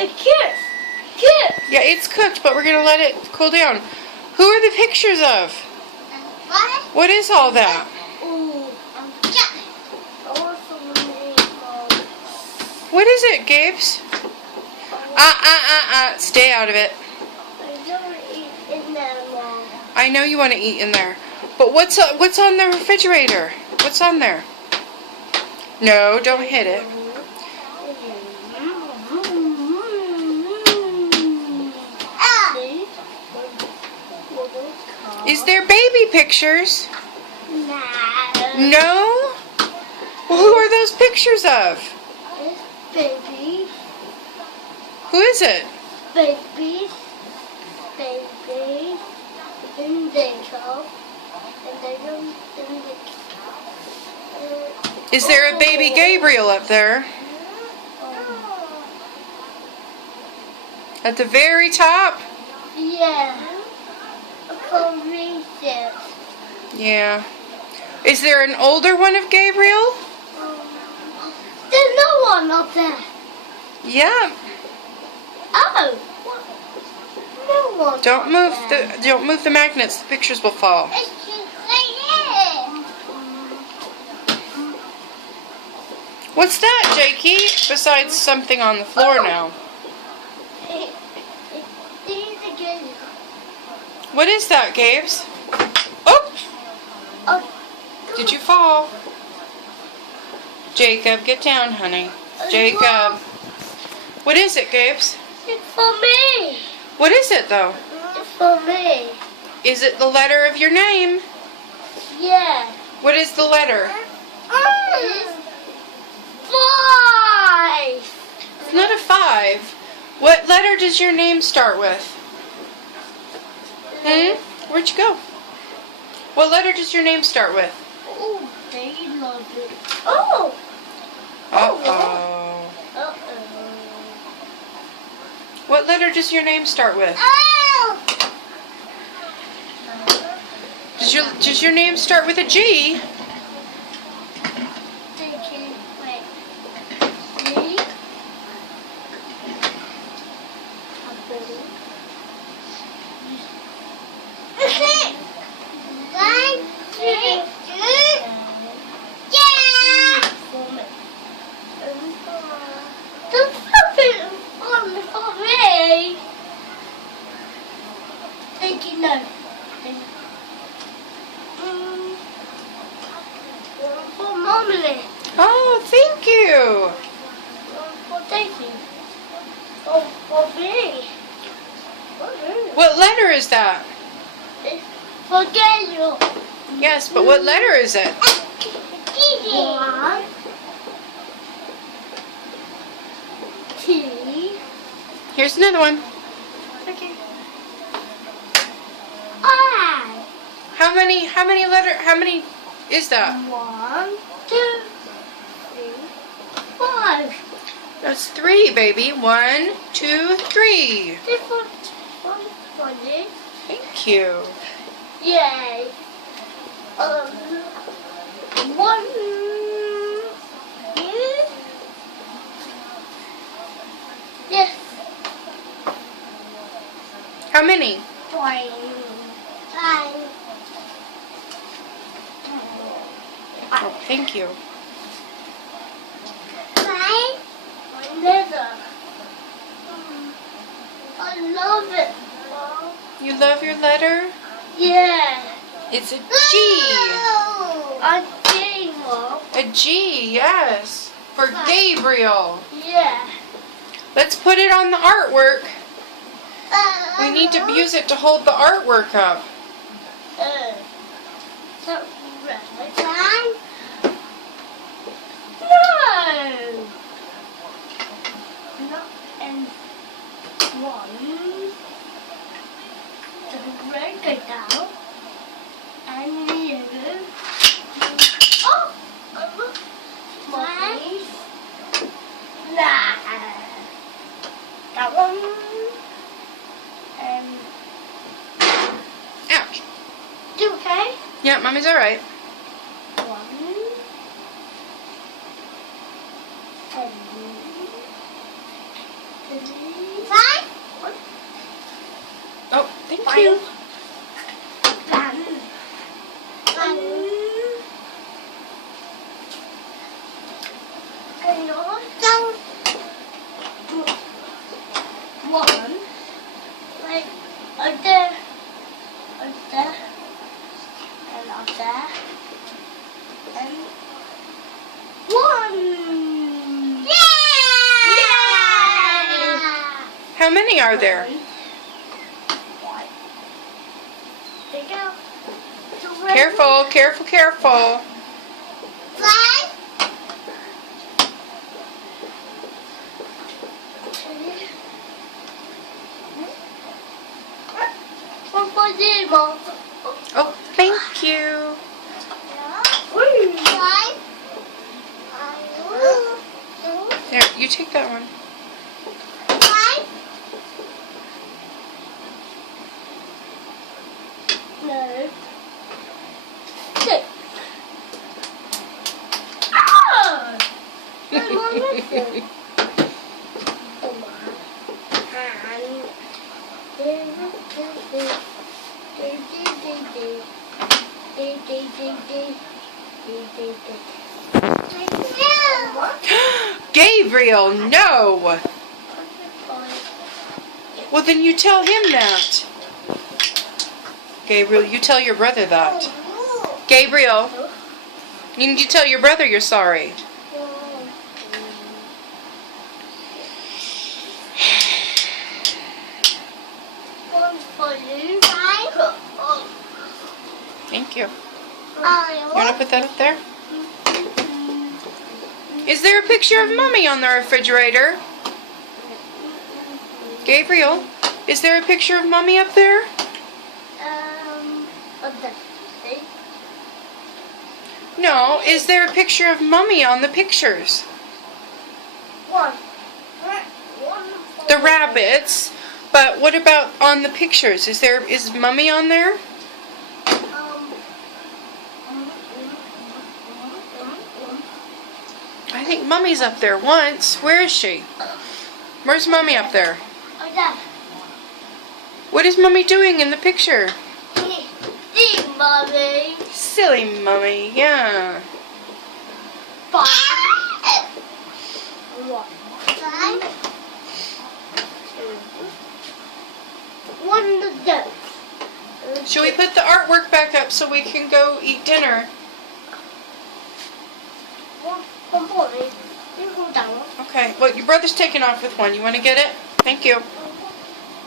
It's cooked. Cooked. Yeah, it's cooked, but we're gonna let it cool down. Who are the pictures of? What? What is all that? Ooh, yeah. I want some meatballs. What is it, Gabes? Stay out of it. I don't eat in there, Mom. I know you want to eat in there, but what's on the refrigerator? What's on there? No, don't hit it. Is there baby pictures? No. No? Well, who are those pictures of? It's baby. Who is it? Baby. Baby. And Dingo. And they don't Is there a baby Gabriel up there? At the very top? Yeah. I can't read it. Yeah. Is there an older one of Gabriel? There's no one up there. Yeah. Oh. No one. Don't move the magnets. The pictures will fall. It's just right here. What's that, Jakey? Besides something on the floor now. These again. What is that, Gabes? Oh! Oh. Did you fall? Jacob, get down, honey. Jacob. What is it, Gabes? It's for me. What is it, though? It's for me. Is it the letter of your name? Yeah. What is the letter? It's 5. It's not a 5. What letter does your name start with? Where'd you go? What letter does your name start with? Oh, they love it. Oh. Uh-oh. Uh-oh. What letter does your name start with? Oh. Does your name start with a G? Wait. See? Okay. 1, 2, 3. Yeah. Don't stop it for me. Thank you, no. For Mommy. Oh, thank you. For Daisy. For me. What letter is that? It's for Gabriel. Yes, but what letter is it? 1. T. Here's another one. Okay. I. How many is that? 1, 2, 3, 5. That's 3, baby. 1, 2, 3. Different one for this. Thank you. Yay. 1. Yes. How many? 5. Oh, thank you. 5. Leather. I love it. Mom. You love your letter? Yeah. It's a G. A G, Mom. A G, yes. For Gabriel. Yeah. Let's put it on the artwork. We need to use it to hold the artwork up. So, red line? No! Not and 1. The red go down. And yellow. Oh! Mommy. Nah. That one. Ouch. You okay? Yeah, Mommy's alright. 1. And Five. Oh, thank you. One, like up there, and up there, and one. Yeah! How many are there? There you go. Careful, careful, careful. Five. One for zero. Oh, thank you. Five. There, you take that one. Five. No. Six. Ah! Come on, listen. Come on. Gabriel, no. Well, then you tell him that. Gabriel, you tell your brother that. Gabriel, you need to tell your brother you're sorry. One for you. Thank you. You I want to put that up there? Is there a picture of Mommy on the refrigerator? Gabriel, is there a picture of Mommy up there? What's that? See? No, is there a picture of Mommy on the pictures? One. The rabbits, but what about on the pictures? Is Mommy on there? I think Mummy's up there once. Where is she? Where's Mommy up there? What is Mommy doing in the picture? See, Mommy. Silly Mommy, yeah. Five. One. Five. One to go. Should we put the artwork back up so we can go eat dinner? One for me. You hold down. Okay, well, your brother's taking off with one. You want to get it? Thank you.